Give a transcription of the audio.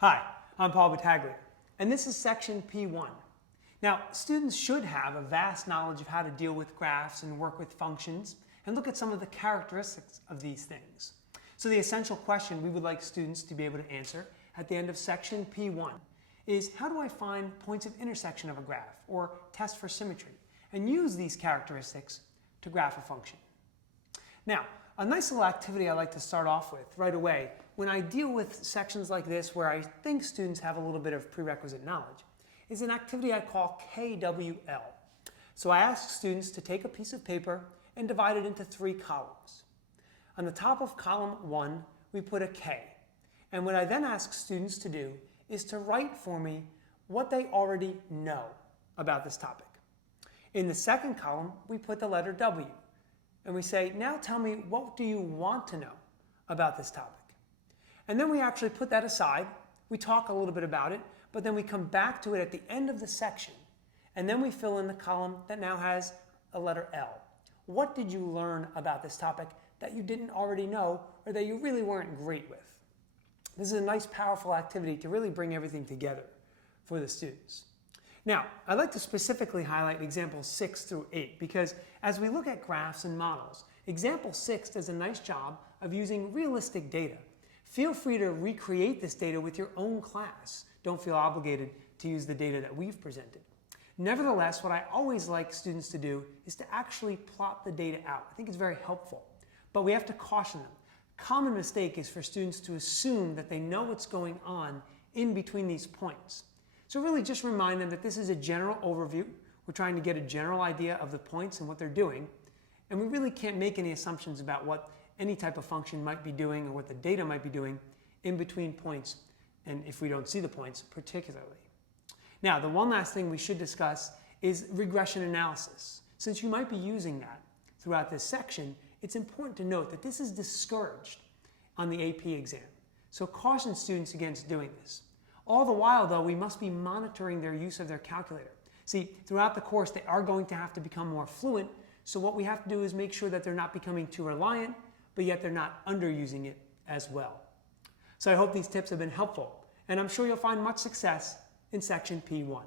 Hi, I'm Paul Battaglia, and this is section P1. Now, students should have a vast knowledge of how to deal with graphs and work with functions, and look at some of the characteristics of these things. So the essential question we would like students to be able to answer at the end of section P1 is, how do I find points of intersection of a graph, or test for symmetry, and use these characteristics to graph a function? Now, a nice little activity I like to start off with right away when I deal with sections like this where I think students have a little bit of prerequisite knowledge is an activity I call KWL. So I ask students to take a piece of paper and divide it into 3 columns. On the top of column 1, we put a K. And what I then ask students to do is to write for me what they already know about this topic. In the second column, we put the letter W. And we say, now tell me, what do you want to know about this topic? And then we actually put that aside. We talk a little bit about it, but then we come back to it at the end of the section. And then we fill in the column that now has a letter L. What did you learn about this topic that you didn't already know or that you really weren't great with? This is a nice, powerful activity to really bring everything together for the students. Now, I'd like to specifically highlight examples 6 through 8 because as we look at graphs and models, example 6 does a nice job of using realistic data. Feel free to recreate this data with your own class. Don't feel obligated to use the data that we've presented. Nevertheless, what I always like students to do is to actually plot the data out. I think it's very helpful, but we have to caution them. Common mistake is for students to assume that they know what's going on in between these points. So really just remind them that this is a general overview. We're trying to get a general idea of the points and what they're doing. And we really can't make any assumptions about what any type of function might be doing or what the data might be doing in between points, and if we don't see the points particularly. Now, the one last thing we should discuss is regression analysis. Since you might be using that throughout this section, it's important to note that this is discouraged on the AP exam. So caution students against doing this. All the while, though, we must be monitoring their use of their calculator. See, throughout the course, they are going to have to become more fluent, so what we have to do is make sure that they're not becoming too reliant, but yet they're not underusing it as well. So I hope these tips have been helpful, and I'm sure you'll find much success in section P1.